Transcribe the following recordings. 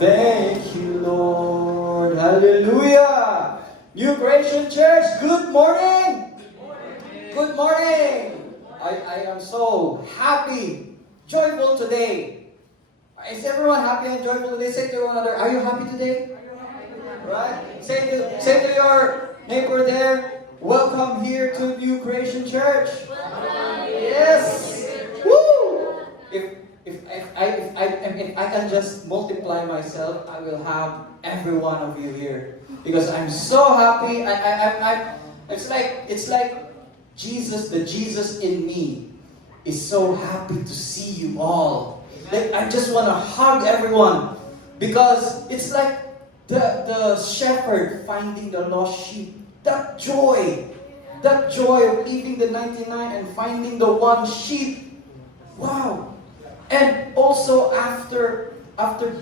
Thank you, Lord. Hallelujah. New Creation Church, good morning. Good morning. I am so happy, joyful today. Is everyone happy and joyful today? Say to one another, are you happy today? Right? Say to your neighbor there, welcome here to New Creation Church. Yes. Woo! If I can just multiply myself, I will have every one of you here because I'm so happy. It's like Jesus, the Jesus in me, is so happy to see you all. Like I just want to hug everyone because it's like the shepherd finding the lost sheep. That joy of leaving the 99 and finding the one sheep. Wow. And also after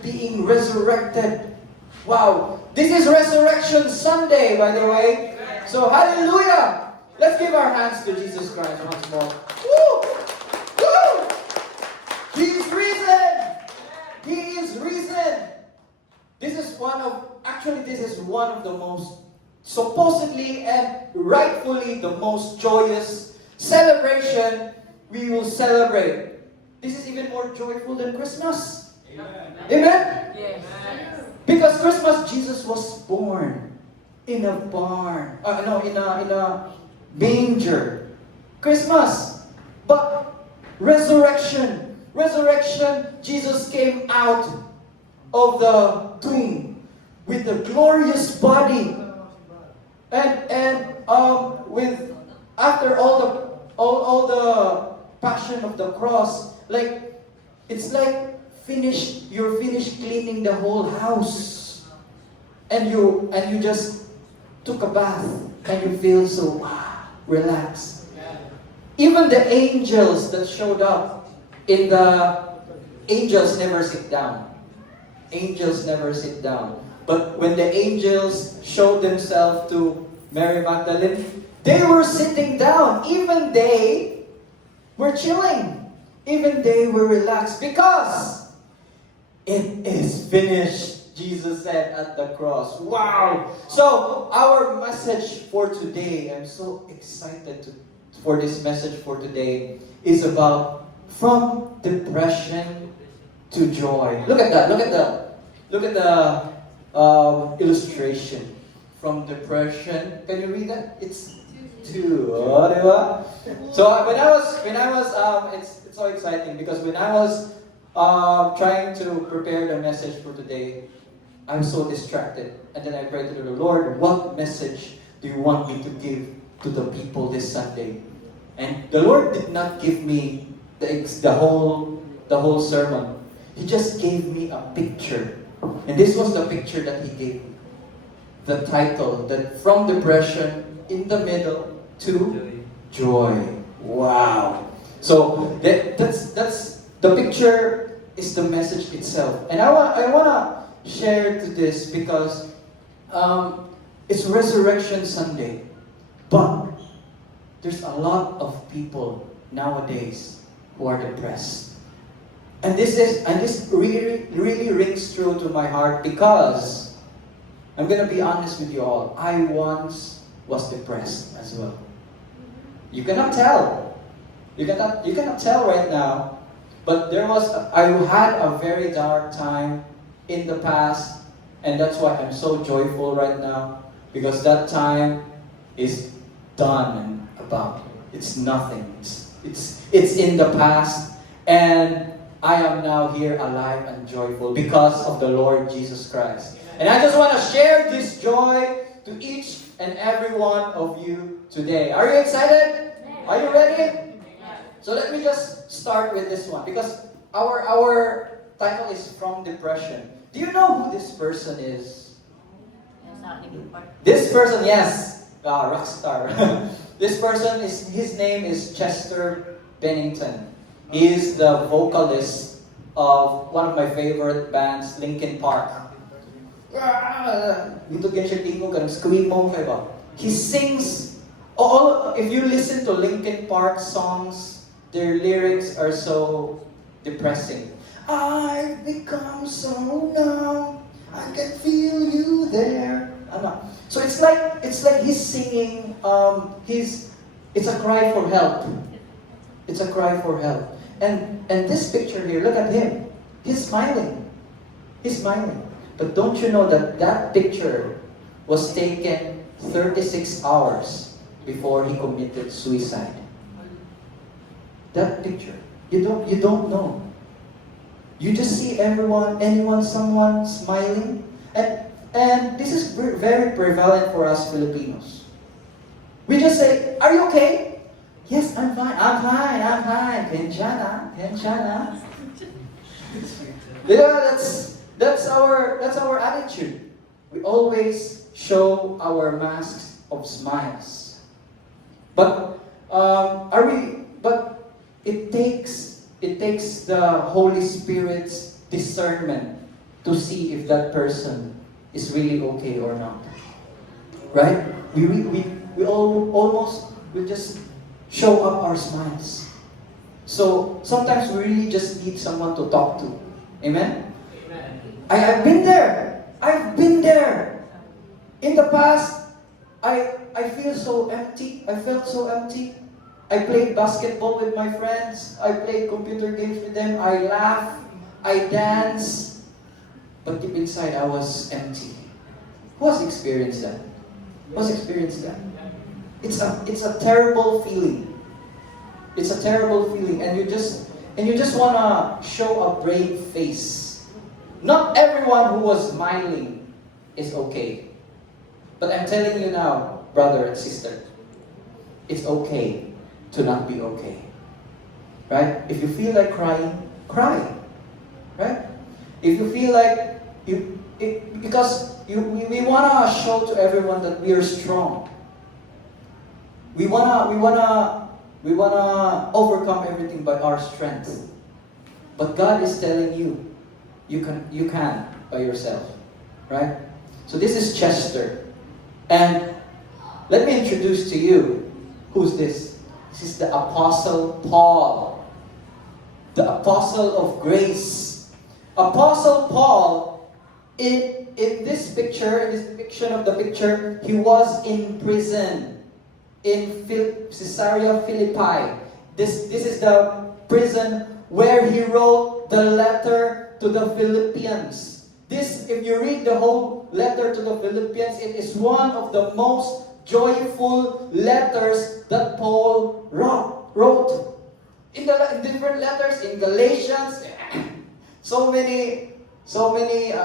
being resurrected. Wow. This is Resurrection Sunday, by the way. So hallelujah. Let's give our hands to Jesus Christ once more. Woo! Woo! He is risen. He is risen. This is one of the most, supposedly and rightfully the most joyous celebration we will celebrate. This is even more joyful than Christmas. Amen? Yes. Because Christmas, Jesus was born in a barn. In a manger. Christmas. But resurrection, Jesus came out of the tomb with a glorious body. And with after all the passion of the cross, like it's like you're finished cleaning the whole house, and you just took a bath and you feel so relaxed. Even the angels that showed up angels never sit down. Angels never sit down. But when the angels showed themselves to Mary Magdalene, they were sitting down. Even they were chilling. Even they were relaxed because it is finished, Jesus said at the cross. Wow! So, our message for today, I'm so excited for this message for today, is about from depression to joy. Look at that. Look at the illustration. From depression. Can you read that? It's two. Oh, diba? So when I was, it's so exciting because when I was trying to prepare the message for today, I was so distracted. And then I prayed to the Lord, what message do you want me to give to the people this Sunday? And the Lord did not give me the whole sermon. He just gave me a picture. And this was the picture that He gave me. The title, that from depression in the middle to joy. Wow. So that's the picture is the message itself. And I wanna share to this because it's Resurrection Sunday. But there's a lot of people nowadays who are depressed. And this really rings true to my heart because I'm going to be honest with you all. I once was depressed as well. You cannot tell. You cannot tell right now. But I had a very dark time in the past, and that's why I'm so joyful right now because that time is done and about. It's nothing. It's in the past, and I am now here alive and joyful because of the Lord Jesus Christ. And I just want to share this joy to each and every one of you today. Are you excited? Are you ready? So let me just start with this one because our title is From Depression. Do you know who this person is? This person, yes, rock star. This person his name is Chester Bennington. He is the vocalist of one of my favorite bands, Linkin Park. Dito ganyan siya tingog, ganun screamo, kaya ba? He sings, if you listen to Linkin Park songs, their lyrics are so depressing. I've become so numb. I can feel you there. Ano? So it's like he's singing. It's a cry for help. It's a cry for help. And this picture here, look at him. He's smiling. He's smiling. But don't you know that that picture was taken 36 hours before he committed suicide? That picture. You don't know. You just see someone smiling. And this is very prevalent for us Filipinos. We just say, "Are you okay?" "Yes, I'm fine. I'm fine. Kenchana. Yeah, that's our attitude. We always show our masks of smiles. But But it takes the Holy Spirit's discernment to see if that person is really okay or not. Right? We almost just show up our smiles. So sometimes we really just need someone to talk to. Amen? I've been there. In the past, I feel so empty. I felt so empty. I played basketball with my friends. I played computer games with them. I laughed. I danced. But deep inside, I was empty. Who has experienced that? It's a terrible feeling. It's a terrible feeling, and you just wanna show a brave face. Not everyone who was smiling is okay. But I'm telling you now, brother and sister, it's okay to not be okay. Right? If you feel like crying, cry. Right? If you feel like we wanna show to everyone that we are strong. We wanna overcome everything by our strength. But God is telling you, you can by yourself. Right? So this is Chester. And let me introduce to you, who's this? This is the Apostle Paul. The Apostle of Grace. Apostle Paul, in this picture, in this depiction of the picture, he was in prison in Caesarea Philippi. This is the prison where he wrote the letter to the Philippians. This, if you read the whole letter to the Philippians, it is one of the most joyful letters that Paul wrote. In different letters, in Galatians, so many,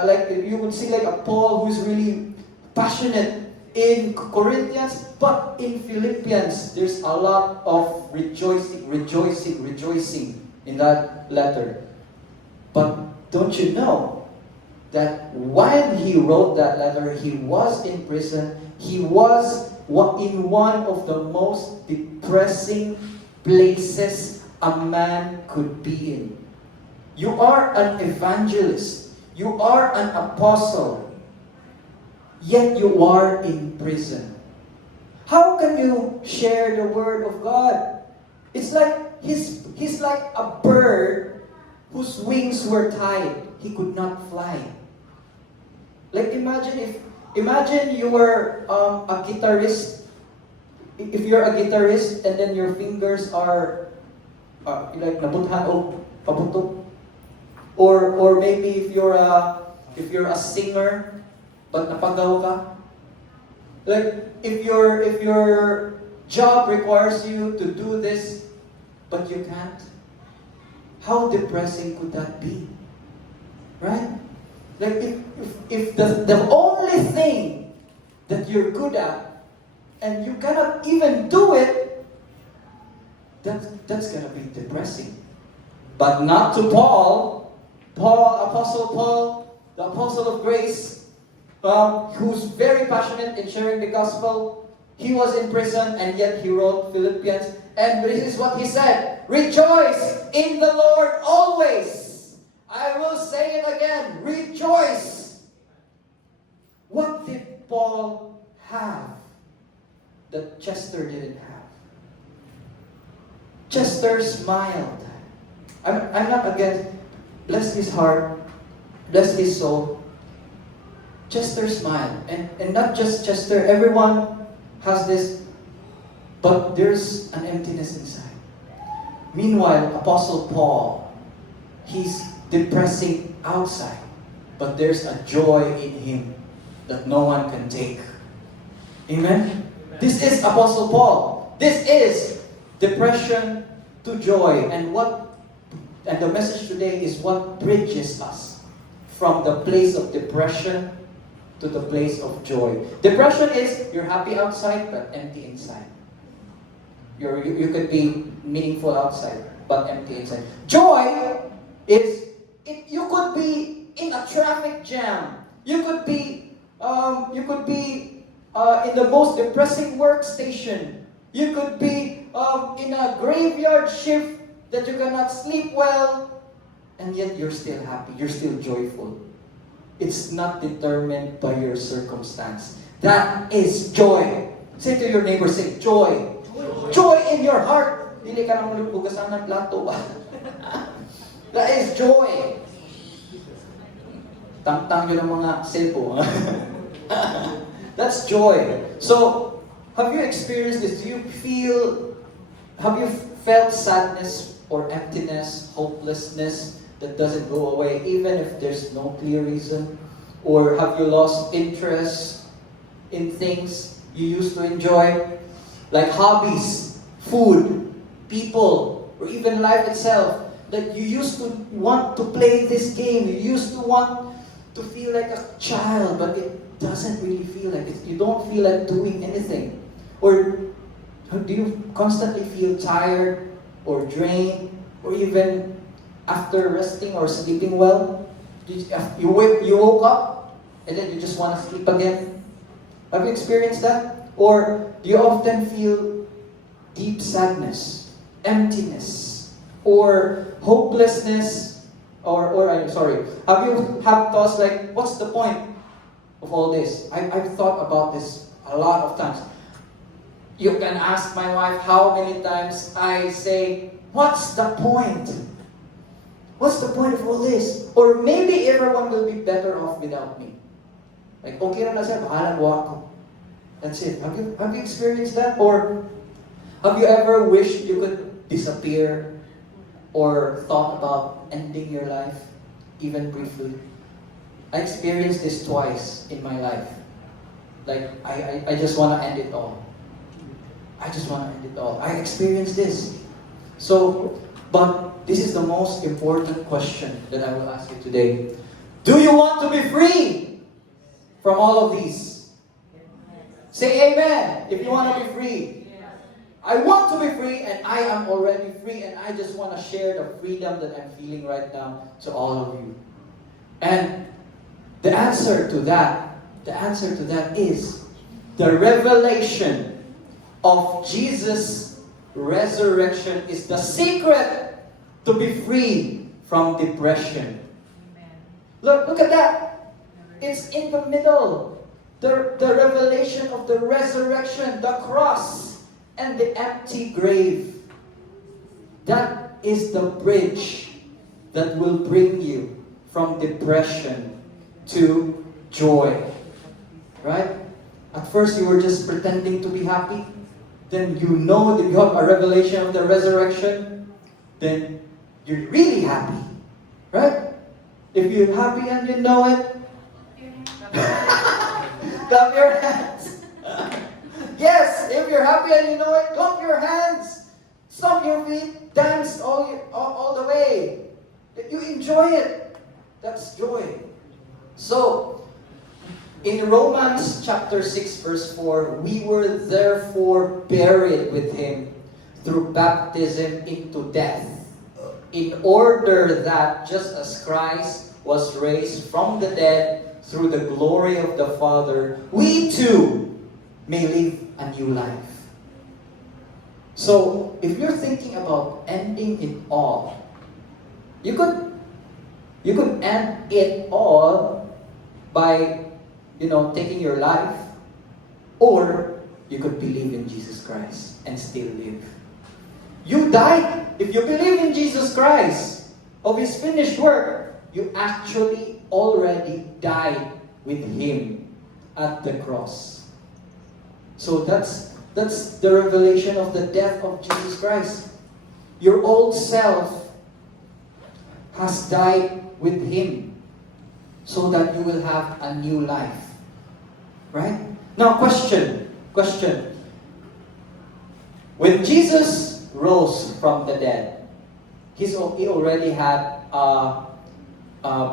like you would see like a Paul who's really passionate in Corinthians, but in Philippians, there's a lot of rejoicing in that letter. But don't you know that when he wrote that letter, he was in prison. He was in one of the most depressing places a man could be in. You are an evangelist. You are an apostle. Yet you are in prison. How can you share the word of God? It's like he's like a bird whose wings were tied. He could not fly. Like imagine you were a guitarist. If you're a guitarist and then your fingers are like nabuthan o pabuto, or maybe if you're a singer but napagaw ka. Like if your job requires you to do this but you can't. How depressing could that be? Right? Like if the only thing that you're good at and you cannot even do it, that's gonna be depressing. But not to Paul, Apostle Paul, the Apostle of Grace, who's very passionate in sharing the gospel. He was in prison and yet he wrote Philippians. And this is what he said: "Rejoice in the Lord always." I will say it again: rejoice. What did Paul have that Chester didn't have? Chester smiled. I'm not against. bless his heart, bless his soul, Chester smiled. And not just Chester, everyone has this, but there's an emptiness inside. Meanwhile, Apostle Paul, he's depressing outside, but there's a joy in him that no one can take. Amen? This is Apostle Paul. This is depression to joy. And the message today is what bridges us from the place of depression to the place of joy. Depression is you're happy outside but empty inside. You could be meaningful outside but empty inside. Joy is you could be in a traffic jam. You could be in the most depressing workstation. You could be in a graveyard shift that you cannot sleep well, and yet you're still happy. You're still joyful. It's not determined by your circumstance. That is joy. Say to your neighbor, say, joy. Joy in your heart. Hindi ka nang magbugasan ng plato. That is joy. Tang-tang yun ang mga cellphone. That's joy. So, have you experienced this? Have you felt sadness or emptiness, hopelessness that doesn't go away even if there's no clear reason? Or have you lost interest in things you used to enjoy? Like hobbies, food, people, or even life itself. That you used to want to play this game. You used to want to feel like a child, but it doesn't really feel like it. You don't feel like doing anything. Or do you constantly feel tired or drained, or even after resting or sleeping well, you woke up and then you just want to sleep again? Have you experienced that? Or do you often feel deep sadness, emptiness, or hopelessness, have you had thoughts like, what's the point of all this? I've thought about this a lot of times. You can ask my wife how many times I say, what's the point? What's the point of all this? Or maybe everyone will be better off without me. Like, okay na siya, bahala mo ako. That's it. Have you experienced that? Or have you ever wished you could disappear or thought about ending your life, even briefly? I experienced this twice in my life. Like, I just want to end it all. I just want to end it all. I experienced this. So, but this is the most important question that I will ask you today. Do you want to be free from all of these? Say amen if you want to be free. I want to be free, and I am already free, and I just want to share the freedom that I'm feeling right now to all of you. And the answer to that is the revelation of Jesus' resurrection is the secret to be free from depression. Look at that. It's in the middle. The revelation of the resurrection, the cross, and the empty grave. That is the bridge that will bring you from depression to joy. Right? At first you were just pretending to be happy. Then you know that you have a revelation of the resurrection. Then you're really happy. Right? If you're happy and you know it, clap your hands. Yes, if you're happy and you know it, clap your hands. Stomp your feet, dance all the way. You enjoy it. That's joy. So, in Romans chapter 6 verse 4, we were therefore buried with him through baptism into death, in order that just as Christ was raised from the dead through the glory of the Father, we too may live a new life. So, if you're thinking about ending it all, you could end it all by, taking your life, or you could believe in Jesus Christ and still live. You died. If you believe in Jesus Christ, of His finished work, you actually already died with Him at the cross. So that's the revelation of the death of Jesus Christ. Your old self has died with Him so that you will have a new life. Right? Now, question. When Jesus rose from the dead, he already had a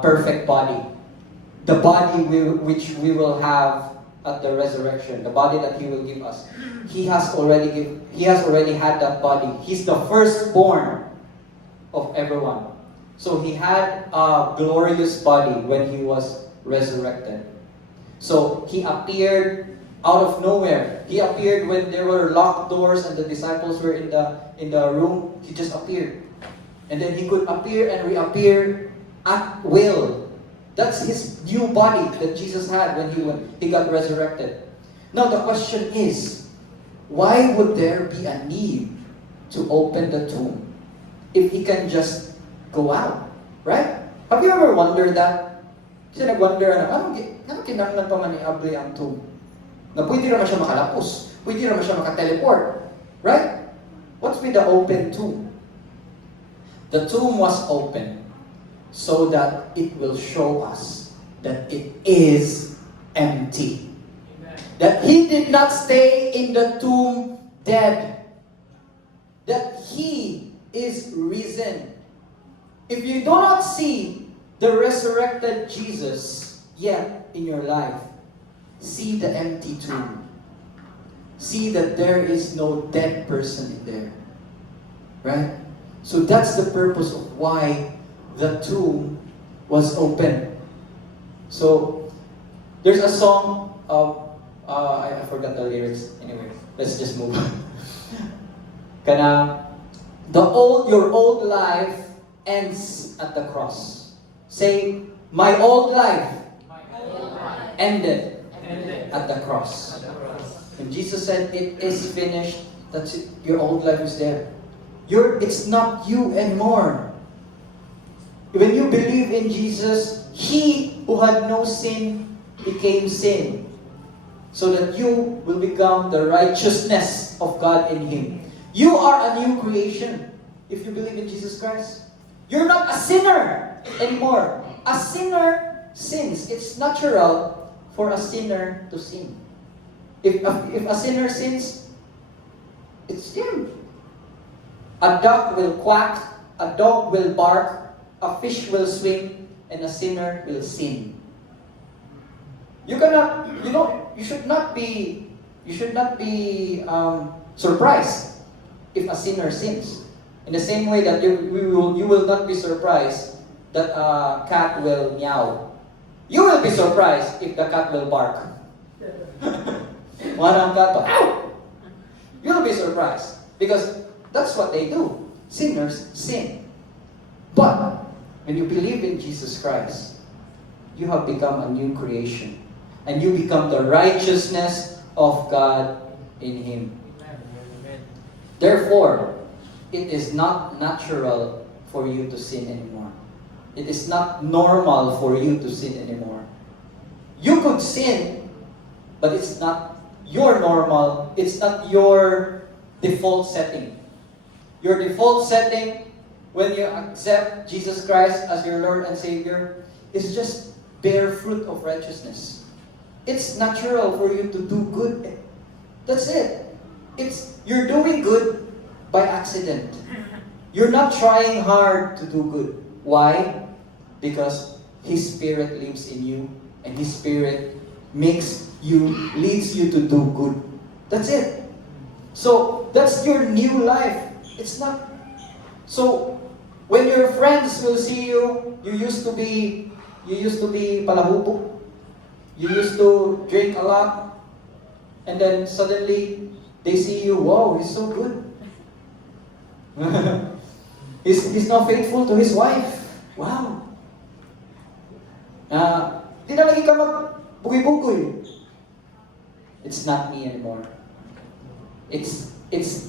perfect body. The body which we will have at the resurrection, the body that He will give us. He has already had that body. He's the firstborn of everyone. So He had a glorious body when He was resurrected. So He appeared out of nowhere. He appeared when there were locked doors and the disciples were in the room. He just appeared. And then He could appear and reappear at will. That's His new body that Jesus had when He got resurrected. Now the question is, why would there be a need to open the tomb if He can just go out? Right? Have you ever wondered that? Kasi nag-wonder, ano kinanglan pa man i-abri ang tomb? Na pwede naman siya makalapos. Pwede naman siya makateleport. Right? What's with the open tomb? The tomb was open so that it will show us that it is empty. Amen. That He did not stay in the tomb dead. That He is risen. If you do not see the resurrected Jesus yet in your life, see the empty tomb. See that there is no dead person in there. Right? So that's the purpose of why the tomb was open. So there's a song of I forgot the lyrics. Anyway, let's just move on. Kana your old life ends at the cross. Say, my old life ended at the cross. And Jesus said, it is finished. That's it. Your old life is there. It's not you anymore. When you believe in Jesus, He who had no sin became sin, so that you will become the righteousness of God in Him. You are a new creation if you believe in Jesus Christ. You're not a sinner anymore. A sinner sins. It's natural for a sinner to sin. If a sinner sins, it's him. A duck will quack, a dog will bark, a fish will swim, and a sinner will sin. You should not be surprised if a sinner sins. In the same way that you will not be surprised that a cat will meow. You will be surprised if the cat will bark. One cat, ow! You'll be surprised because that's what they do. Sinners sin. But when you believe in Jesus Christ, you have become a new creation. And you become the righteousness of God in Him. Therefore, it is not natural for you to sin anymore. It is not normal for you to sin anymore. You could sin, but it's not your normal. It's not your default setting. Your default setting when you accept Jesus Christ as your Lord and Savior is just bear fruit of righteousness. It's natural for you to do good. That's it. You're doing good by accident. You're not trying hard to do good. Why? Because His Spirit lives in you, and His Spirit leads you to do good. That's it. So that's your new life. It's not. So when your friends will see you, you used to be palahupo. You used to drink a lot, and then suddenly they see you. Wow, he's so good. He's now faithful to his wife. Wow. Di na lagi ka magbugoy-bugoy. It's not me anymore. It's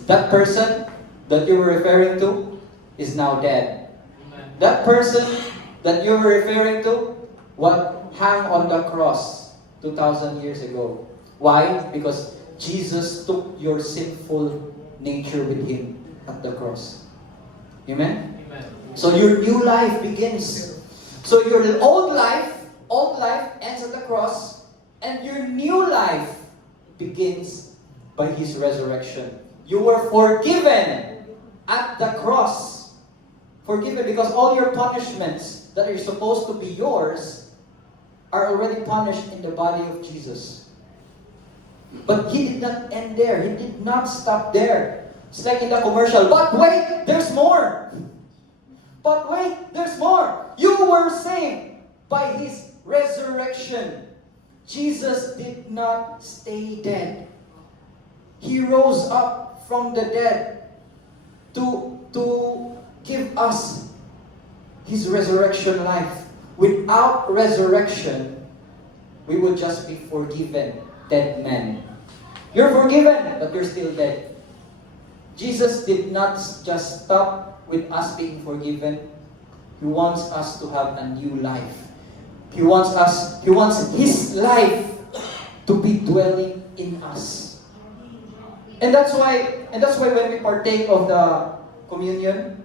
that person that you were referring to is now dead. That person that you were referring to, what hung on the cross 2,000 years ago. Why? Because Jesus took your sinful nature with Him at the cross. Amen? Amen. So your new life begins. So your old life ends at the cross, and your new life begins by His resurrection. You were forgiven at the cross. Forgiven because all your punishments that are supposed to be yours are already punished in the body of Jesus. But He did not end there. He did not stop there. It's like in the commercial, but wait, there's more. But wait, there's more. You were saved by His resurrection. Jesus did not stay dead. He rose up from the dead to give us His resurrection life. Without resurrection, we would just be forgiven, dead men. You're forgiven, but you're still dead. Jesus did not just stop with us being forgiven. He wants us to have a new life. He wants His life to be dwelling in us. And that's why when we partake of the communion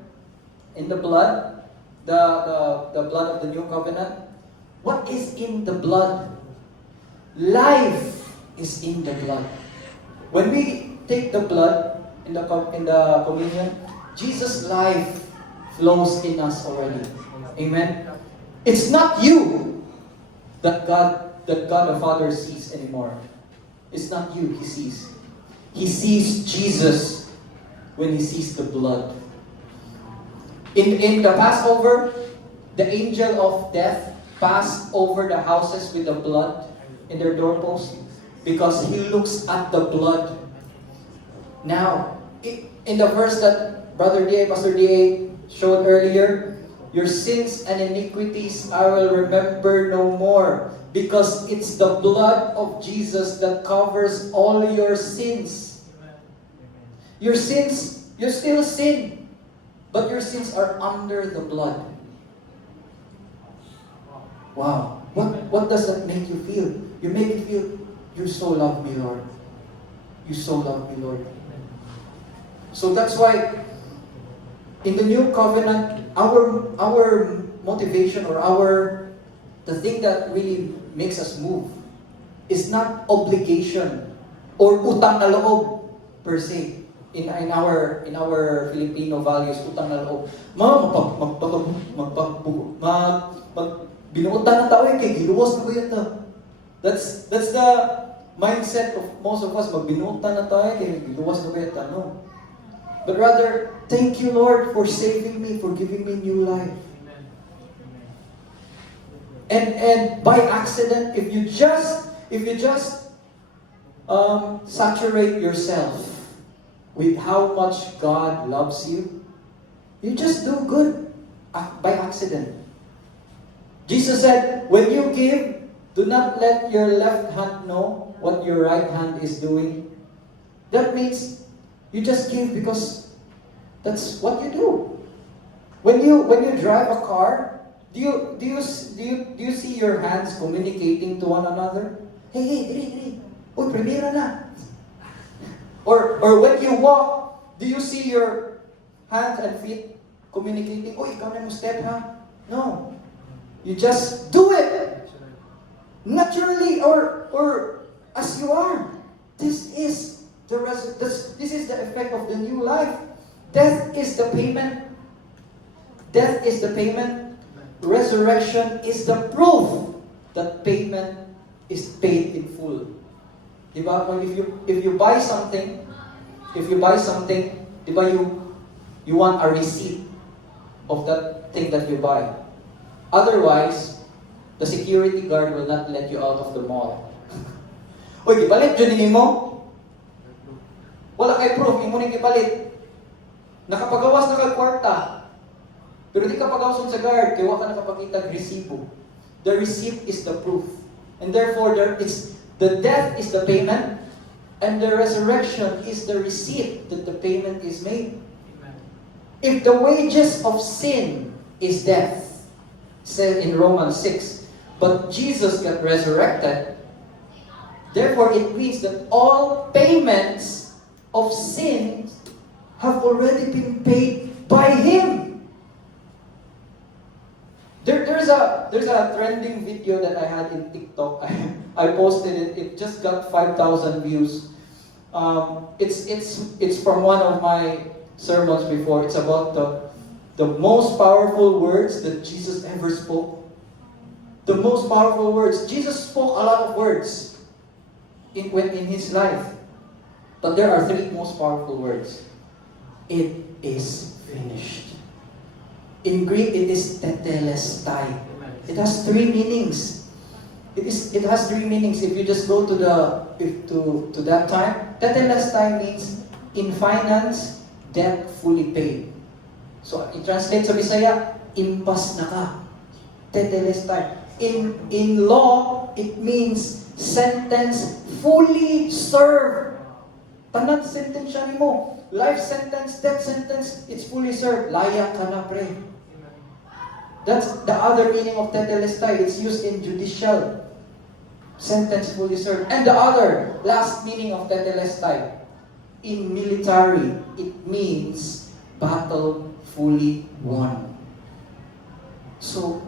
in the blood, the blood of the new covenant, what is in the blood? Life is in the blood. When we take the blood in the communion, Jesus' life flows in us already. Amen. It's not you that God the Father sees anymore. It's not you He sees. He sees Jesus when He sees the blood. In the Passover, the angel of death passed over the houses with the blood in their doorposts because he looks at the blood. Now, in the verse that Pastor D.A. showed earlier, your sins and iniquities I will remember no more, because it's the blood of Jesus that covers all your sins. Your sins, you still sin, but your sins are under the blood. Wow. What does that make you feel? You make it feel, you so love me, Lord. You so love me, Lord. So that's why in the new covenant, our motivation or the thing that really makes us move is not obligation or utang na loob per se. In our Filipino values, utang na loob. Binuutan ng tao kay giluwas na ko yata. That's the mindset of most of us. Magbinuutan na tayo kay giluwas na ko yata. No. But rather, thank you, Lord, for saving me, for giving me new life. And by accident, if you just saturate yourself with how much God loves you, you just do good by accident. Jesus said, when you give, do not let your left hand know what your right hand is doing. That means you just give because that's what you do. When you drive a car, do you see your hands communicating to one another? Hey, diri. Uy, primera na. Or when you walk, do you see your hands and feet communicating? Uy, ikaw na yung step ha? No. You just do it naturally or as you are. This is the effect of the new life. Death is the payment. Death is the payment. Resurrection is the proof that payment is paid in full. Diba? If you buy something, diba you want a receipt of that thing that you buy. Otherwise, the security guard will not let you out of the mall. Uy, gipalit dyan mo. Wala kay proof, imo ning gipalit. Nakapagawas na kag kwarta. Pero di ka pagawason sa guard, kaya wala ka nakapakita resibo. The receipt is the proof. And therefore, the death is the payment, and the resurrection is the receipt that the payment is made. If the wages of sin is death, says in Romans 6. But Jesus got resurrected. Therefore, it means that all payments of sins have already been paid by Him. There's a trending video that I had in TikTok. I posted it. It just got 5,000 views. It's from one of my sermons before. It's about the most powerful words that Jesus ever spoke. The most powerful words. Jesus spoke a lot of words in His life. But there are three most powerful words. It is finished. In Greek, it is tetelestai. It has three meanings. It has three meanings. If you just go to that time, tetelestai means in finance, debt fully paid. So, i-translate sa Bisaya, impas na ka. Tetelestai. In law, it means sentence fully served. Tanat sentensya nimo. Life sentence, death sentence, it's fully served. Laya ka na, pre. That's the other meaning of tetelestai. It's used in judicial. Sentence fully served. And the other, last meaning of tetelestai. In military, it means battle fully won. So,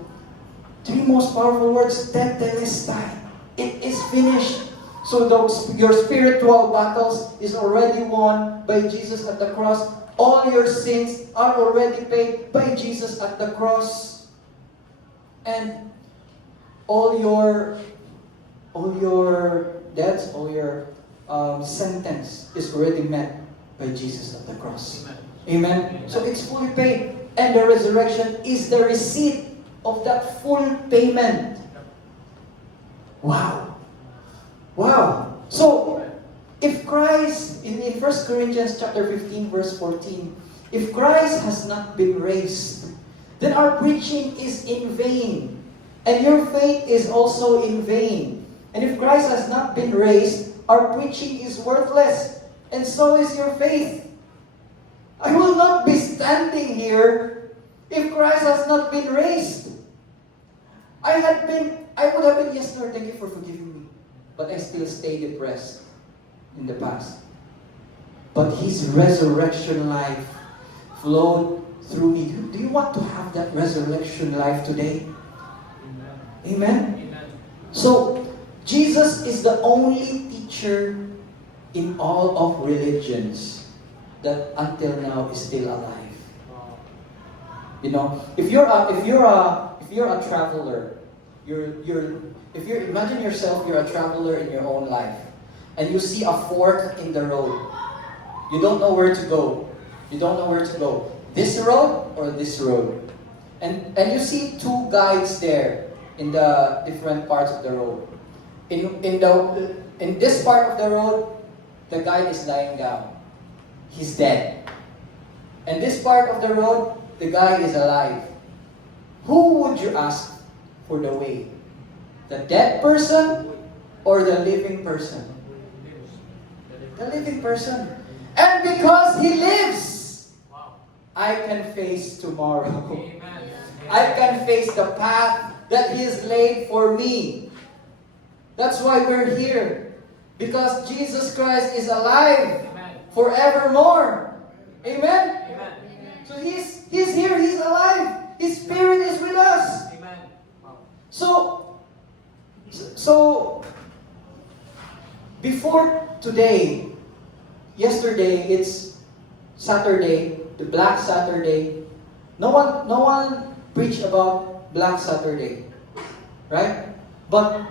three most powerful words, tetelestai. It is finished. So your spiritual battles is already won by Jesus at the cross. All your sins are already paid by Jesus at the cross. And all your debts, all your sentence is already met by Jesus at the cross. Amen. Amen. So it's fully paid. And the resurrection is the receipt of that full payment. Wow. Wow. So, if Christ, in 1 Corinthians chapter 15, verse 14, if Christ has not been raised, then our preaching is in vain, and your faith is also in vain. And if Christ has not been raised, our preaching is worthless, and so is your faith. I will not be standing here if Christ has not been raised. I would have been, yes, Lord, thank you for forgiving me. But I still stay depressed in the past. But His resurrection life flowed through me. Do you want to have that resurrection life today? Amen? Amen? Amen. So, Jesus is the only teacher in all of religions that until now is still alive. You know, if you're a traveler, if you imagine yourself, you're a traveler in your own life, and you see a fork in the road. You don't know where to go. You don't know where to go. This road or this road. And you see two guides there in the different parts of the road. In this part of the road, the guide is lying down. He's dead. And this part of the road, the guy is alive. Who would you ask for the way? The dead person or the living person? The living person. And because He lives, I can face tomorrow. I can face the path that He has laid for me. That's why we're here. Because Jesus Christ is alive forevermore. Amen? Amen. So He's here, He's alive. His Spirit is with us. Amen. So before today, yesterday, it's Saturday, the Black Saturday. No one preached about Black Saturday, right? But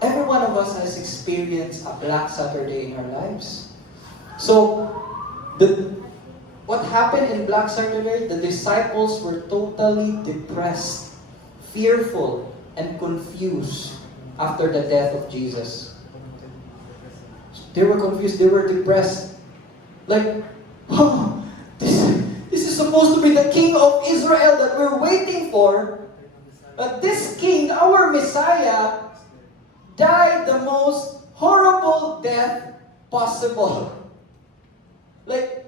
every one of us has experienced a Black Saturday in our lives. So what happened in Black Saturday? The disciples were totally depressed, fearful, and confused after the death of Jesus. They were confused, they were depressed. Like, oh, this is supposed to be the King of Israel that we're waiting for. But this King, our Messiah, died the most horrible death possible. Like,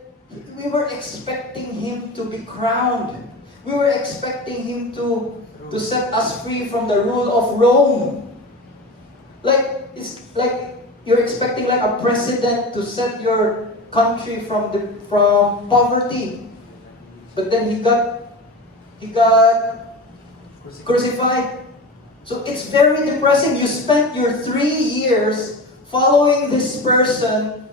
we were expecting Him to be crowned. We were expecting Him to to set us free from the rule of Rome. Like, it's like you're expecting like a president to set your country from poverty. But then he got crucified. So it's very depressing. You spent your 3 years following this person,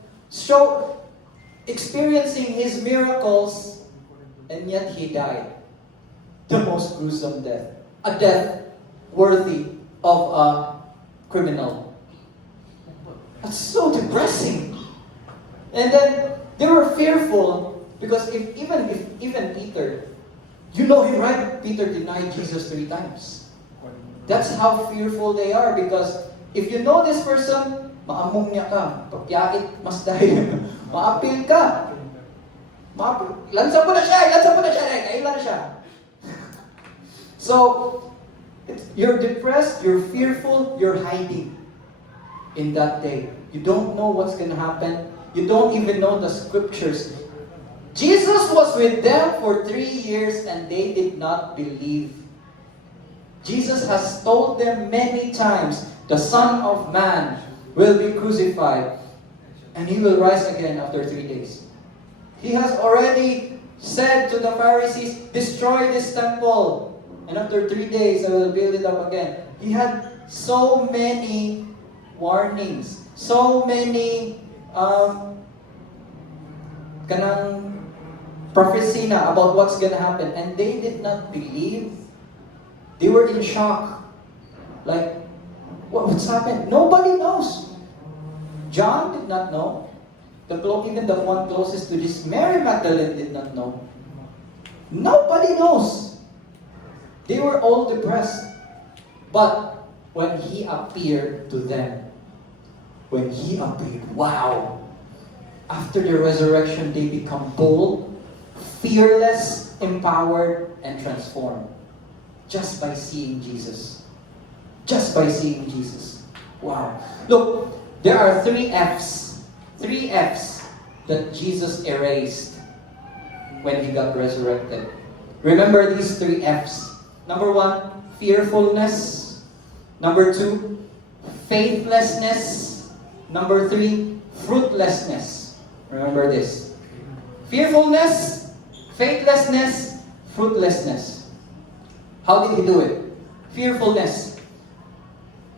experiencing his miracles, and yet he died. The most gruesome death. A death worthy of a criminal. That's so depressing. And then they were fearful because even Peter, you know him, right? Peter denied Jesus 3 times. That's how fearful they are, because if you know this person, maamong niya ka, papyait mas dahil, maapil ka. Lansa mo na siya, kaila na siya. So, you're depressed, you're fearful, you're hiding in that day. You don't know what's going to happen. You don't even know the scriptures. Jesus was with them for 3 years and they did not believe. Jesus has told them many times, the Son of Man will be crucified and He will rise again after 3 days. He has already said to the Pharisees, destroy this temple, and after 3 days I will build it up again. He had so many warnings, so many kanang prophecy na about what's gonna happen, and they did not believe. They were in shock. Like, what's happened? Nobody knows. John did not know. Even the one closest to this, Mary Magdalene, did not know. Nobody knows. They were all depressed. But when He appeared to them, wow! After the resurrection, they become bold, fearless, empowered, and transformed. Just by seeing Jesus. Just by seeing Jesus. Wow. Look, there are 3 F's. 3 F's that Jesus erased when He got resurrected. Remember these 3 F's. Number 1, fearfulness. Number 2, faithlessness. Number 3, fruitlessness. Remember this. Fearfulness, faithlessness, fruitlessness. How did He do it? Fearfulness.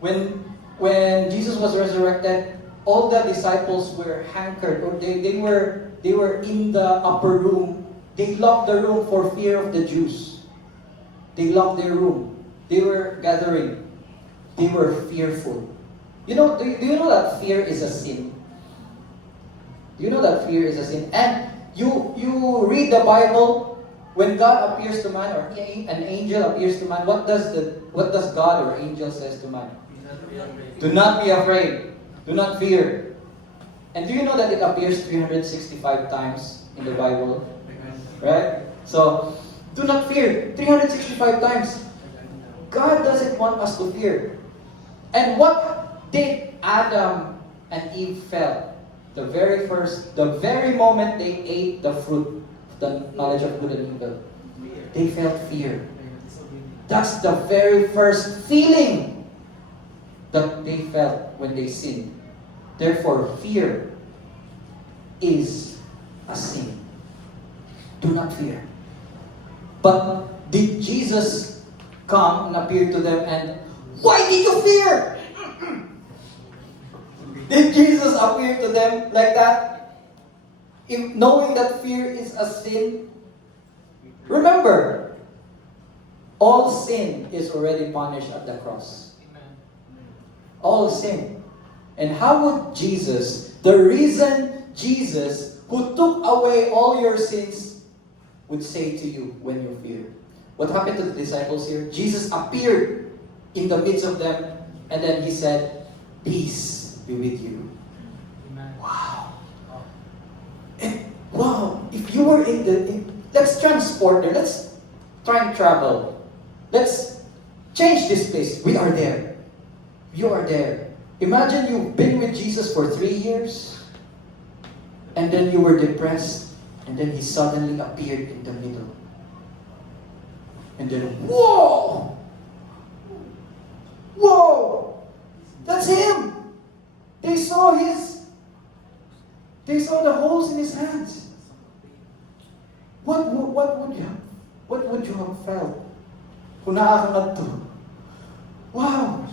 When Jesus was resurrected, all the disciples were hankered, or they were in the upper room. They locked the room for fear of the Jews. They locked their room. They were gathering. They were fearful. You know, do you know that fear is a sin? Do you know that fear is a sin? And you read the Bible. When God appears to man, or an angel appears to man, what does God or angel says to man? Do not be afraid. Do not fear. And do you know that it appears 365 times in the Bible? Right? So, do not fear. 365 times. God doesn't want us to fear. And what did Adam and Eve felt? The very moment they ate the fruit, the knowledge of good and evil, they felt fear. That's the very first feeling that they felt when they sinned. Therefore, fear is a sin. Do not fear. But did Jesus come and appear to them and, why did you fear? Did Jesus appear to them like that? Knowing that fear is a sin? Remember, all sin is already punished at the cross. All sin. And how would Jesus, the reason Jesus, who took away all your sins, would say to you when you fear? What happened to the disciples here? Jesus appeared in the midst of them, and then He said, peace be with you. Wow. And wow, if you were let's transport there, let's try and travel. Let's change this place. We are there. You are there. Imagine you've been with Jesus for 3 years, and then you were depressed, and then He suddenly appeared in the middle. And then, whoa! Whoa! That's him! They saw the holes in his hands. What would you have felt? Kung nakakangad to. Wow!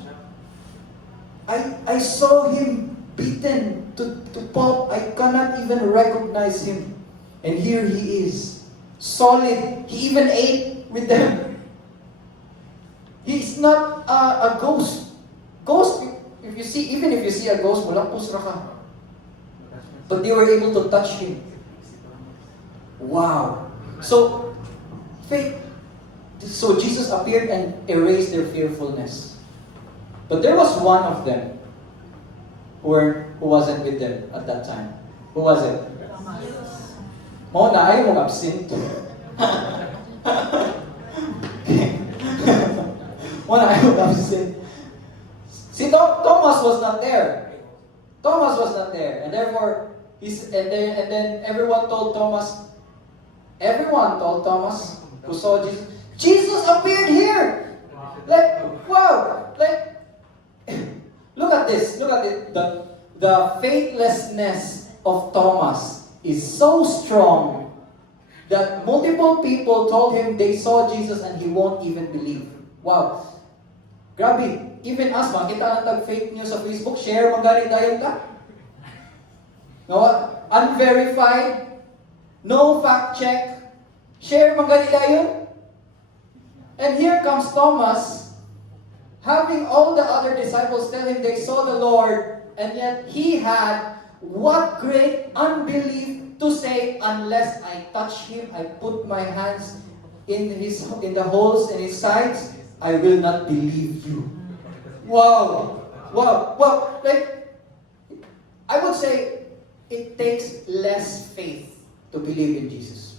I saw him beaten to pulp. I cannot even recognize him. And here he is. Solid. He even ate with them. He's not a ghost. Ghost, even if you see a ghost, walang pusra ka. But they were able to touch him. Wow. So, faith. So Jesus appeared and erased their fearfulness. But there was one of them who wasn't with them at that time. Who was it? Mo na ayaw mong absent. Mo na ayaw mong absent. See, Thomas was not there. Thomas was not there, and therefore and then everyone told Thomas who saw Jesus. Jesus appeared here. Like, wow, like. Look at this. Look at it. The faithlessness of Thomas is so strong that multiple people told him they saw Jesus and he won't even believe. Wow. Grabe. Even us, makita lang fake news sa Facebook, share magani dayon ka. No, unverified, no fact check. Share magani dayon. And here comes Thomas, having all the other disciples tell him they saw the Lord, and yet he had what great unbelief to say, unless I touch him, I put my hands in the holes in his sides, I will not believe you. Wow. Wow. Well, like, I would say it takes less faith to believe in Jesus.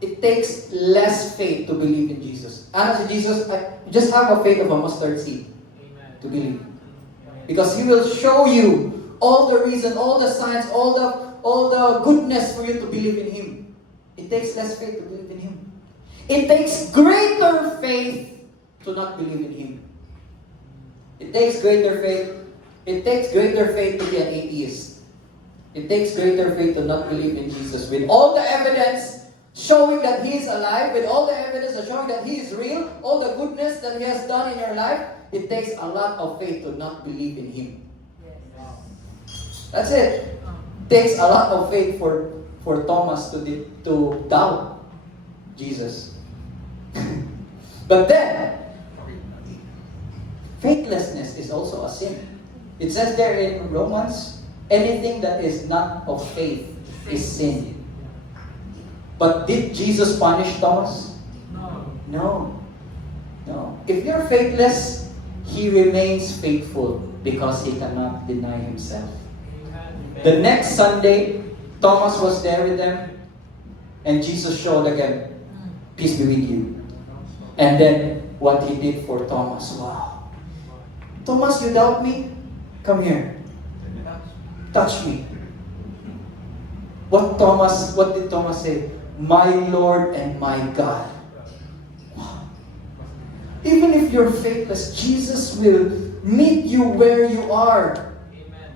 It takes less faith to believe in Jesus. And Jesus, just have a faith of a mustard seed to believe. Because He will show you all the reason, all the signs, all the goodness for you to believe in Him. It takes less faith to believe in Him. It takes greater faith to not believe in Him. It takes greater faith. It takes greater faith to be an atheist. It takes greater faith to not believe in Jesus. With all the evidence showing that He is alive, with all the evidence showing that He is real, all the goodness that He has done in your life, it takes a lot of faith to not believe in Him. That's it. It takes a lot of faith for Thomas to doubt Jesus. But then, faithlessness is also a sin. It says there in Romans, anything that is not of faith is sin. But did Jesus punish Thomas? No. If you're faithless, He remains faithful because He cannot deny Himself. The next Sunday, Thomas was there with them, and Jesus showed again, peace be with you. And then what He did for Thomas, wow. Thomas, you doubt me? Come here. Touch me. What did Thomas say? My Lord and my God. Wow. Even if you're faithless, Jesus will meet you where you are. Amen.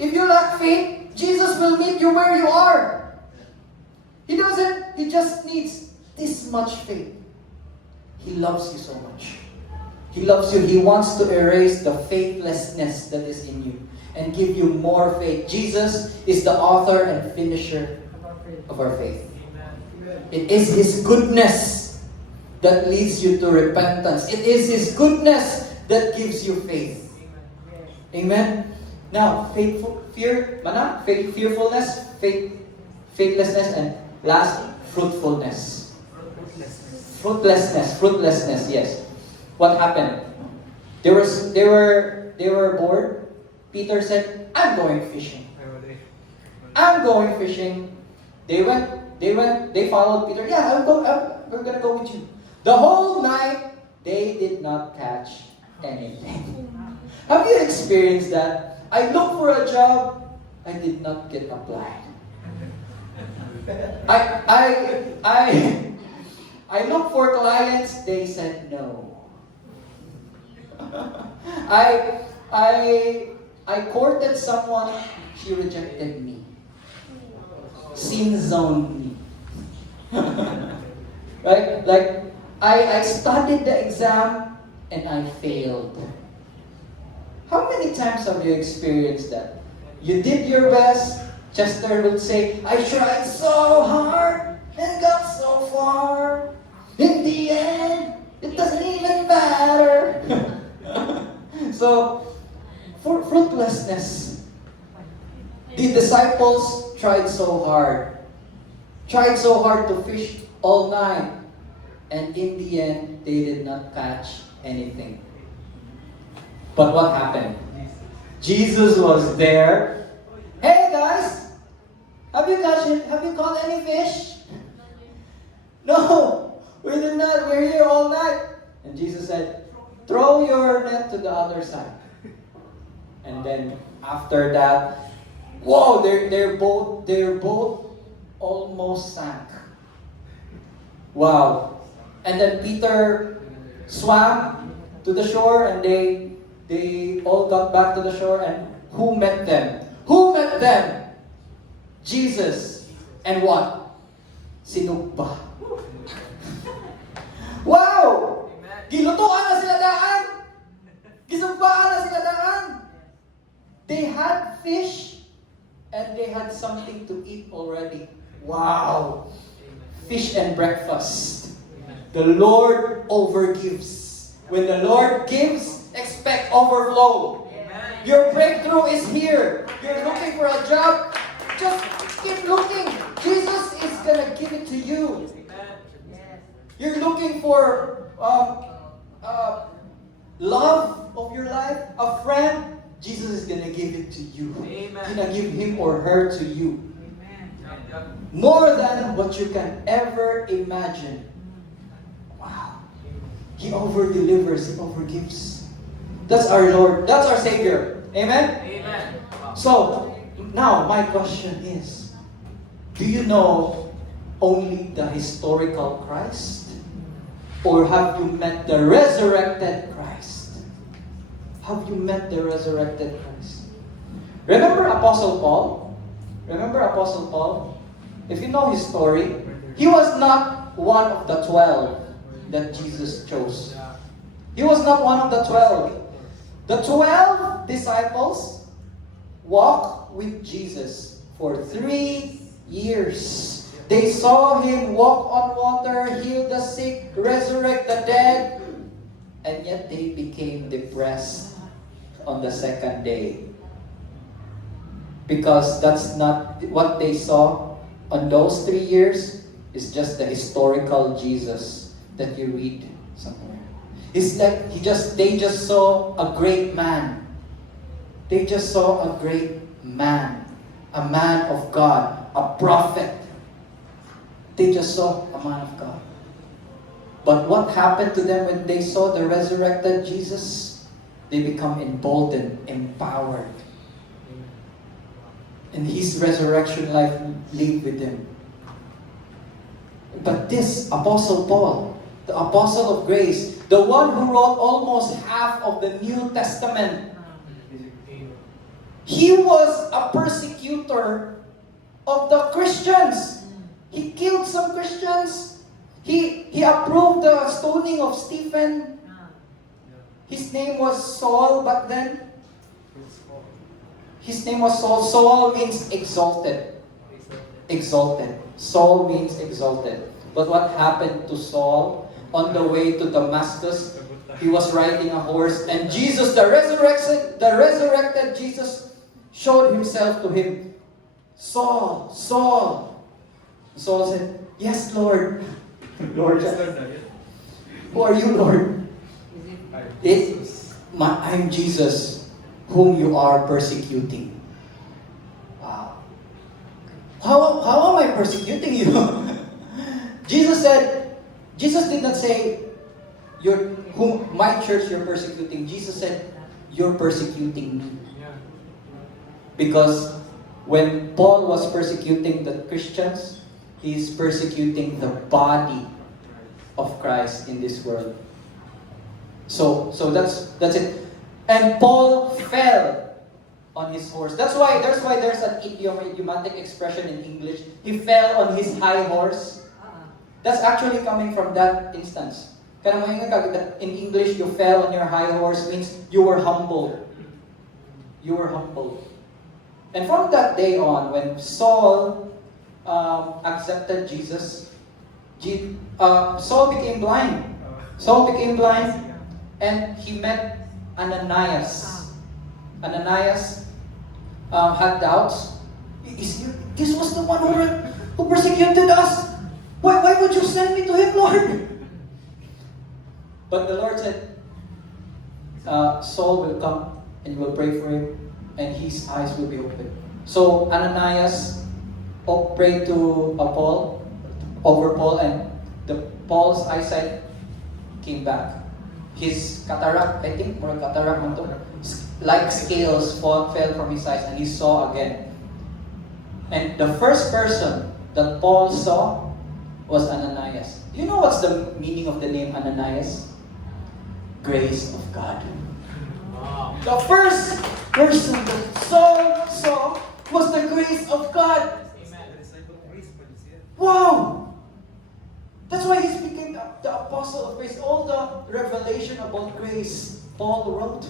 If you lack faith, Jesus will meet you where you are. He just needs this much faith. He loves you so much. He loves you. He wants to erase the faithlessness that is in you and give you more faith. Jesus is the author and finisher of our faith. It is His goodness that leads you to repentance. It is His goodness that gives you faith. Amen. Now, fearfulness, faithlessness, and last, fruitfulness. Fruitlessness. Yes. What happened? They were bored. Peter said, "I'm going fishing." They followed Peter. Yeah, we're gonna go with you. The whole night, they did not catch anything. Have you experienced that? I looked for a job, I did not get applied. I looked for clients, they said no. I, I courted someone, she rejected me. Sin zoned me. Right? Like, I studied the exam and I failed. How many times have you experienced that? You did your best, Chester would say, I tried so hard and got so far. In the end, it doesn't even matter. So, for fruitlessness, the disciples tried so hard. Tried so hard to fish all night. And in the end, they did not catch anything. But what happened? Jesus was there. Hey guys, have you caught any fish? No, we did not. We're here all night. And Jesus said, throw your net to the other side. And then after that, whoa, their boat almost sank. Wow. And then Peter swam to the shore and they all got back to the shore, and who met them? Who met them? Jesus. And what? Sinugba. Wow! Gilutuan na sila daan! Gisugbaan na sila daan! They had fish and they had something to eat already. Wow! Fish and breakfast. The Lord overgives. When the Lord gives, expect overflow. Your breakthrough is here. You're looking for a job, just keep looking. Jesus is gonna give it to you. You're looking for love of your life, a friend, Jesus is gonna give it to you. He's gonna give him or her to you. More than what you can ever imagine. Wow. He over-delivers, He over-gives. That's our Lord. That's our Savior. Amen? Amen. So, now my question is, do you know only the historical Christ? Or have you met the resurrected Christ? Have you met the resurrected Christ? Remember Apostle Paul? Remember Apostle Paul? If you know his story, he was not one of the 12 that Jesus chose. He was not one of the 12. The 12 disciples walked with Jesus for 3 years. They saw him walk on water, heal the sick, resurrect the dead, and yet they became depressed on the second day. Because that's not what they saw on those 3 years, is just the historical Jesus that you read somewhere. It's like they just saw a great man. They just saw a great man. A man of God. A prophet. They just saw a man of God. But what happened to them when they saw the resurrected Jesus? They become emboldened, empowered. And his resurrection life lived with them. But this Apostle Paul, the apostle of grace, the one who wrote almost half of the New Testament, he was a persecutor of the Christians. He killed some Christians. He approved the stoning of Stephen. His name was Saul back then. His name was Saul. Saul means exalted. Exalted. Saul means exalted. But what happened to Saul? On the way to Damascus, he was riding a horse, and Jesus, the resurrected Jesus, showed himself to him. Saul, Saul. Saul said, "Yes, Lord." Lord, who are you, Lord? I'm Jesus, whom you are persecuting. Wow. How am I persecuting you? Jesus did not say, my church you're persecuting. Jesus said, you're persecuting me. Because when Paul was persecuting the Christians, he's persecuting the body of Christ in this world. So that's it. And Paul fell on his horse. That's why there's an idiomatic expression in English. He fell on his high horse. That's actually coming from that instance. Kaya in English, you fell on your high horse means you were humble. You were humble. And from that day on, when Saul accepted Jesus, Saul became blind. Saul became blind, and he met Ananias. Ananias had doubts. This was the one who persecuted us. Why would you send me to him, Lord? But the Lord said, Saul will come and you will pray for him, and his eyes will be open. So Ananias prayed to Paul, over Paul, and Paul's eyesight came back. His cataract, I think, more cataract, like scales fell from his eyes, and he saw again. And the first person that Paul saw was Ananias. Do you know what's the meaning of the name Ananias? Grace of God. Wow. The first person that Saul saw was the grace of God. Wow! That's why he became the apostle of grace. All the revelation about grace, Paul wrote.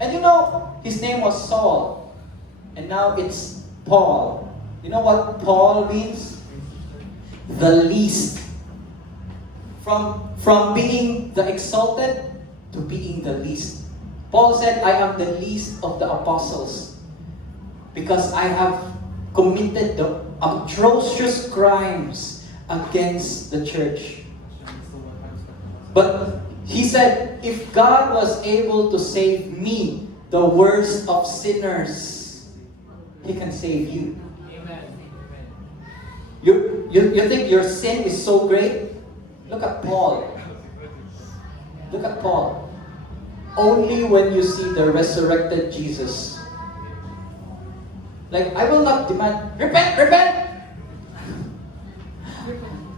And you know, his name was Saul. And now it's Paul. You know what Paul means? The least. From being the exalted to being the least. Paul said, I am the least of the apostles because I have committed the atrocious crimes against the church. But he said, if God was able to save me, the worst of sinners, He can save you. Amen. You think your sin is so great? Look at Paul. Look at Paul. Only when you see the resurrected Jesus. Like, I will not demand, repent!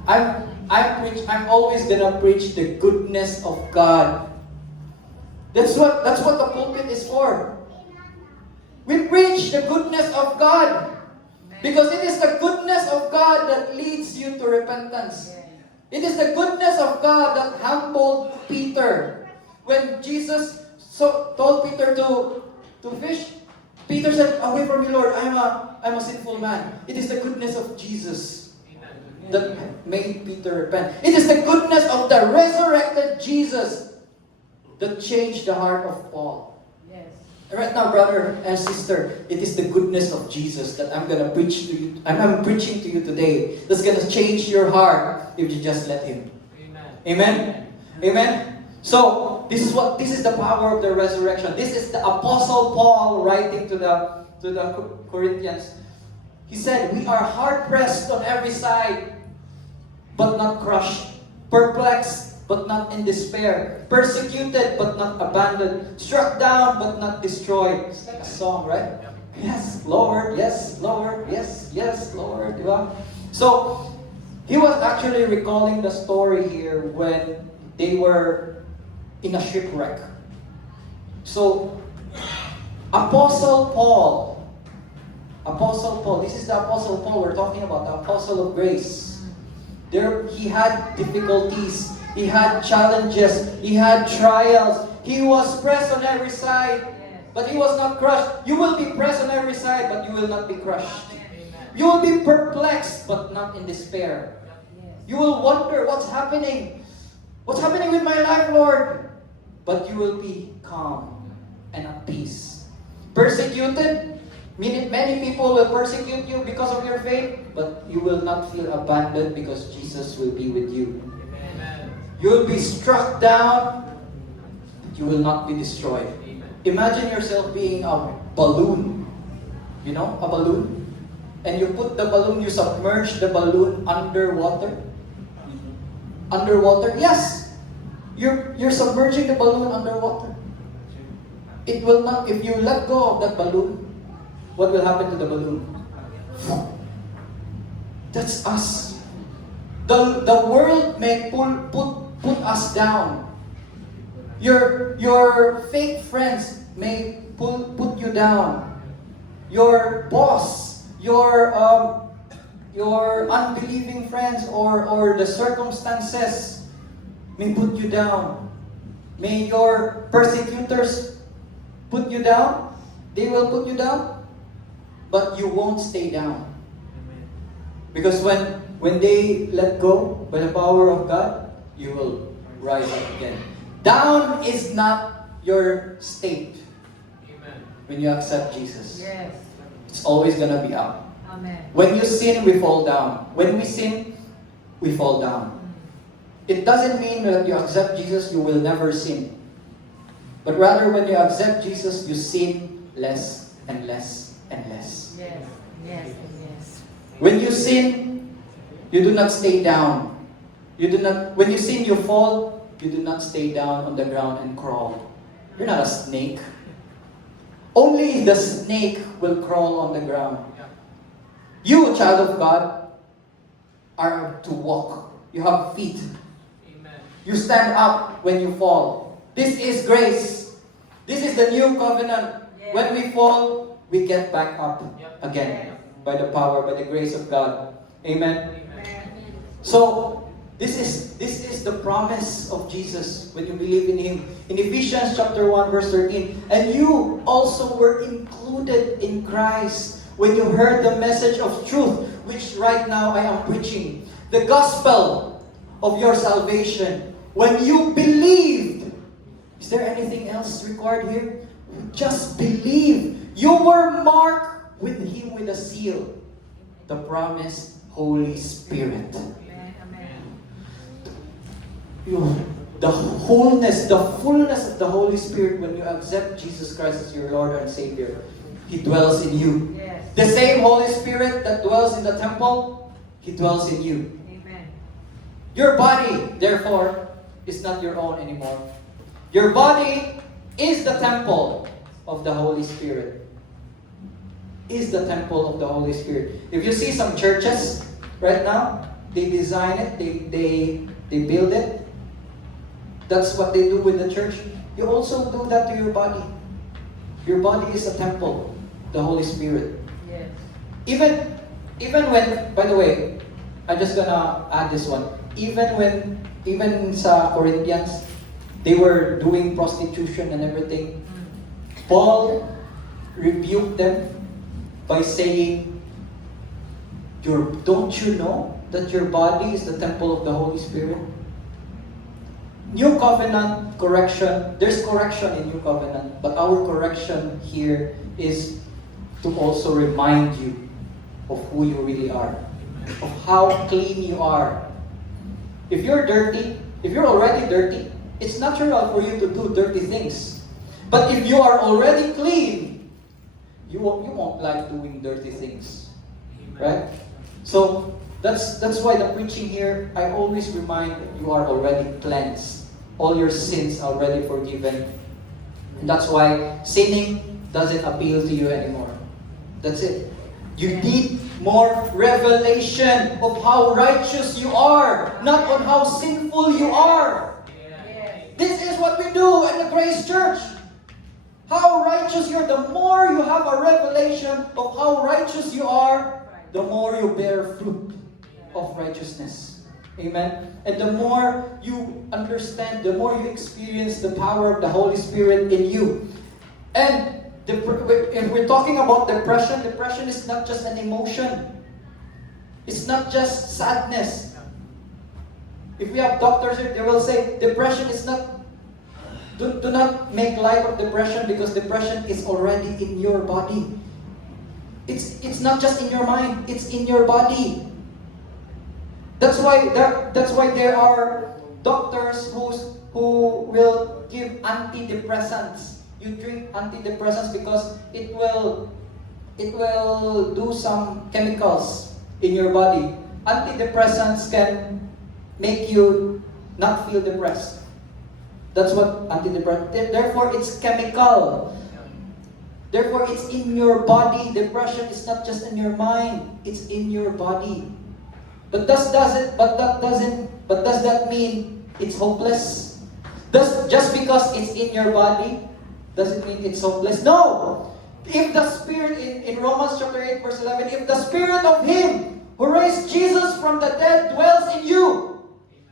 I'm always gonna preach the goodness of God. That's what the pulpit is for. We preach the goodness of God. Because it is the goodness of God that leads you to repentance. It is the goodness of God that humbled Peter. When Jesus told Peter to fish, Peter said, away from me, Lord, I'm a sinful man. It is the goodness of Jesus that made Peter repent. It is the goodness of the resurrected Jesus that changed the heart of Paul. Yes. And right now, brother and sister, it is the goodness of Jesus that I'm going to preach to you. I'm preaching to you today. That's going to change your heart if you just let Him. Amen. Amen. Amen. So this is the power of the resurrection. This is the Apostle Paul writing to the Corinthians. He said, we are hard pressed on every side, but not crushed, perplexed, but not in despair, persecuted, but not abandoned, struck down, but not destroyed. It's like a song, right? Yes, Lord, yes, Lord, yes, yes, Lord. Diba? So, he was actually recalling the story here when they were in a shipwreck. So, Apostle Paul, this is the Apostle Paul we're talking about, the Apostle of Grace. He had difficulties, he had challenges, he had trials, he was pressed on every side, but he was not crushed. You will be pressed on every side, but you will not be crushed. You will be perplexed, but not in despair. You will wonder, what's happening? What's happening with my life, Lord? But you will be calm and at peace. Persecuted? Many people will persecute you because of your faith, but you will not feel abandoned because Jesus will be with you. Amen. You will be struck down, but you will not be destroyed. Amen. Imagine yourself being a balloon. You know, a balloon? And you put the balloon, you submerge the balloon underwater. Underwater? Yes! You're submerging the balloon underwater. It will not, if you let go of that balloon, what will happen to the balloon? That's us. The world may put us down, Your fake friends may put you down. Your boss, your unbelieving friends, or the circumstances may put you down. May your persecutors put you down. They will put you down, but you won't stay down. Because when they let go by the power of God, you will rise up again. Down is not your state. Amen. When you accept Jesus. Yes. It's always gonna be up. Amen. When you sin, we fall down. When we sin, we fall down. It doesn't mean that you accept Jesus, you will never sin. But rather, when you accept Jesus, you sin less and less and less. Yes. Yes. Yes. When you sin, you do not stay down. When you sin, you fall, you do not stay down on the ground and crawl. You're not a snake. Only the snake will crawl on the ground. You, child of God, are to walk. You have feet. Amen. You stand up when you fall. This is grace. This is the new covenant. Yeah. When we fall, we get back up Yep. again by the power, by the grace of God. Amen. Amen. So, this is the promise of Jesus when you believe in Him. In Ephesians chapter 1 verse 13, and you also were included in Christ when you heard the message of truth, which right now I am preaching. The gospel of your salvation. When you believed, is there anything else required here? Just believe. You were marked with Him with a seal, the promised Holy Spirit. Amen. Amen. The wholeness, the fullness of the Holy Spirit when you accept Jesus Christ as your Lord and Savior. He dwells in you. Yes. The same Holy Spirit that dwells in the temple, He dwells in you. Amen. Your body, therefore, is not your own anymore. Your body is the temple of the Holy Spirit. Is the temple of the Holy Spirit. If you see some churches right now, they design it, they build it. That's what they do with the church. You also do that to your body. Your body is a temple, the Holy Spirit. Yes. Even when, by the way, I'm just gonna add this one. Even sa Corinthians, they were doing prostitution and everything. Paul rebuked them by saying, don't you know that your body is the temple of the Holy Spirit? New covenant correction, there's correction in new covenant, but our correction here is to also remind you of who you really are, of how clean you are. If you're dirty, if you're already dirty, it's natural for you to do dirty things. But if you are already clean, you won't like doing dirty things. Right? So that's why the preaching here, I always remind that you are already cleansed. All your sins are already forgiven. And that's why sinning doesn't appeal to you anymore. That's it. You need more revelation of how righteous you are, not on how sinful you are. Yes. This is what we do in the Grace Church. How righteous you are. The more you have a revelation of how righteous you are, the more you bear fruit of righteousness. Amen. And the more you understand, the more you experience the power of the Holy Spirit in you. And if we're talking about depression, depression is not just an emotion. It's not just sadness. If we have doctors here, they will say depression is not. Do not make light of depression, because depression is already in your body. It's not just in your mind, it's in your body. That's why there are doctors who will give antidepressants. You drink antidepressants because it will do some chemicals in your body. Antidepressants can make you not feel depressed. That's what antidepressant. Therefore, it's chemical. Therefore, it's in your body. Depression is not just in your mind; it's in your body. But does that mean it's hopeless? Just because it's in your body, doesn't mean it's hopeless. No! If the Spirit, in Romans chapter 8 verse 11, if the Spirit of Him who raised Jesus from the dead dwells in you,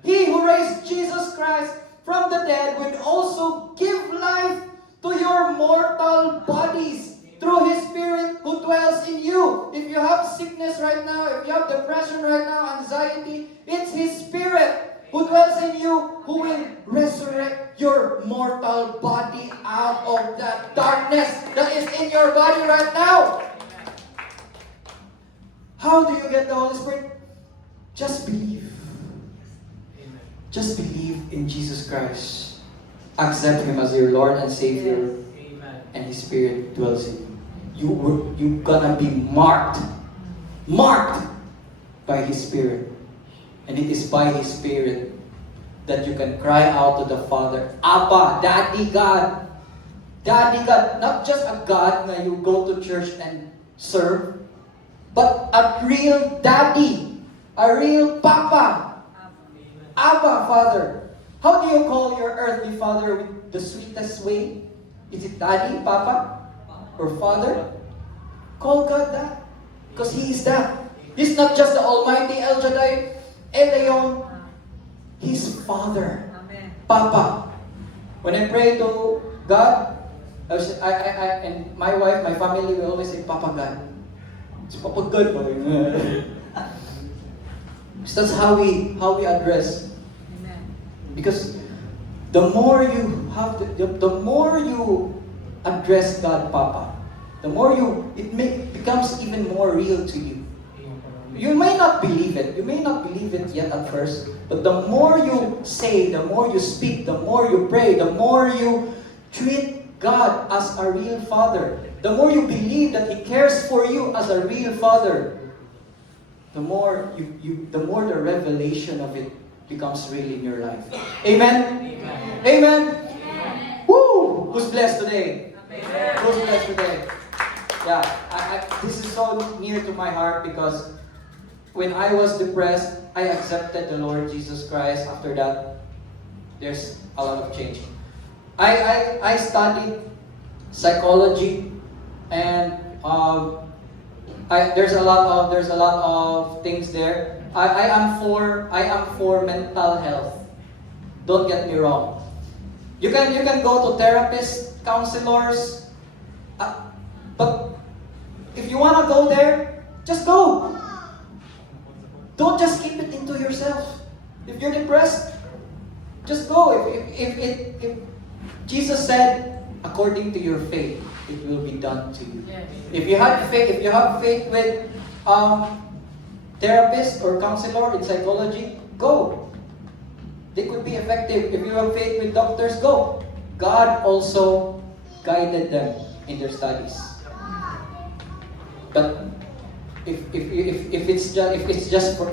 He who raised Jesus Christ from the dead will also give life to your mortal bodies through His Spirit who dwells in you. If you have sickness right now, if you have depression right now, anxiety, it's His Spirit who dwells in you who will resurrect your mortal body out of that darkness that is in your body right now. How do you get the Holy Spirit? Just believe. Amen. Just believe in Jesus Christ. Accept Him as your Lord and Savior, Amen. and His Spirit dwells in you. You're gonna be marked by His Spirit. And it is by His Spirit that you can cry out to the Father, Abba, Daddy God. Daddy God. Not just a God na you go to church and serve, but a real Daddy. A real Papa. Abba, Father. How do you call your earthly father with the sweetest way? Is it Daddy, Papa, or Father? Call God that. Because He is that. He's not just the Almighty El Shaddai, Eleon. He's Father, Amen. Papa. When I pray to God, and my wife, my family, we always say, Papa God. It's Papa God. So that's how we address. Amen. Because the more you have, the more you address God, Papa, the more becomes even more real to you. You may not believe it. You may not believe it yet at first. But the more you say, the more you speak, the more you pray, the more you treat God as a real Father, the more you believe that He cares for you as a real Father, the more the revelation of it becomes real in your life. Amen? Amen. Amen? Woo! Who's blessed today? Amen. Who's blessed today? Yeah, this is so near to my heart because when I was depressed, I accepted the Lord Jesus Christ. After that, there's a lot of change. I studied psychology, and there's a lot of things there. I am for mental health. Don't get me wrong. You can go to therapists, counselors, but if you want to go there, just go. Don't just keep it into yourself. If you're depressed, just go. If Jesus said, according to your faith, it will be done to you. Yes. If you have faith with therapist or counselor in psychology, go. They could be effective. If you have faith with doctors, go. God also guided them in their studies. But if it's just for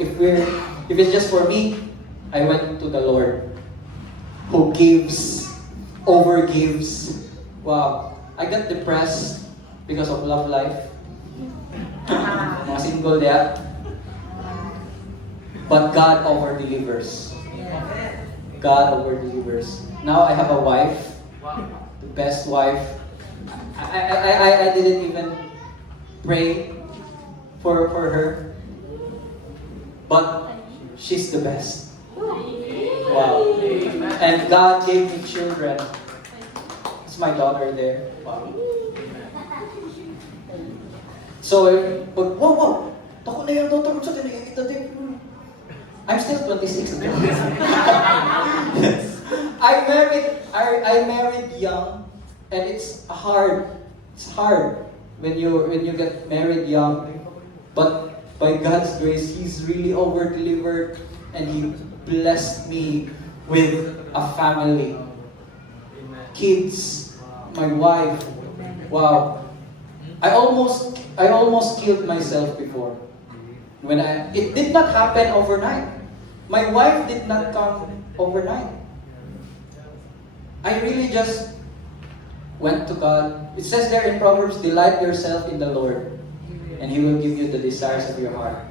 me, I went to the Lord, who gives, overgives. Wow, I got depressed because of love life. Mga single there. But God over delivers. God over delivers. Now I have a wife, Wow. the best wife. I didn't even pray for her, but she's the best. Wow. And God gave me children. It's my daughter there. Wow. So, but whoa. Tako na yung daughter ko sa tinigita din. I'm still 26. I married young, and it's hard. It's hard when you get married young. But by God's grace, He's really over-delivered, and He blessed me with a family, kids, my wife. Wow, I almost killed myself before. It did not happen overnight. My wife did not come overnight. I really just went to God. It says there in Proverbs, delight yourself in the Lord, and He will give you the desires of your heart.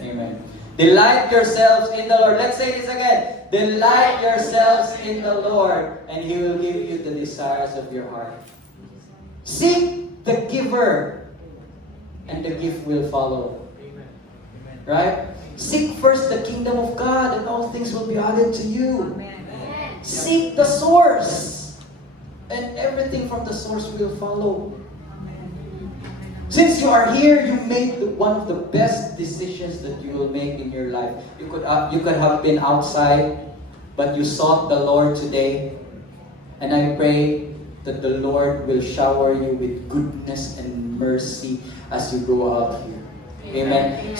Amen. Delight yourselves in the Lord. Let's say this again. Delight yourselves in the Lord, and He will give you the desires of your heart. Seek the giver, and the gift will follow. Amen. Amen. Right? Seek first the kingdom of God, and all things will be added to you. Amen. Seek the source, and everything from the source will follow. Since you are here, you made one of the best decisions that you will make in your life. You could have been outside, but you sought the Lord today. And I pray that the Lord will shower you with goodness and mercy as you go out here. Amen.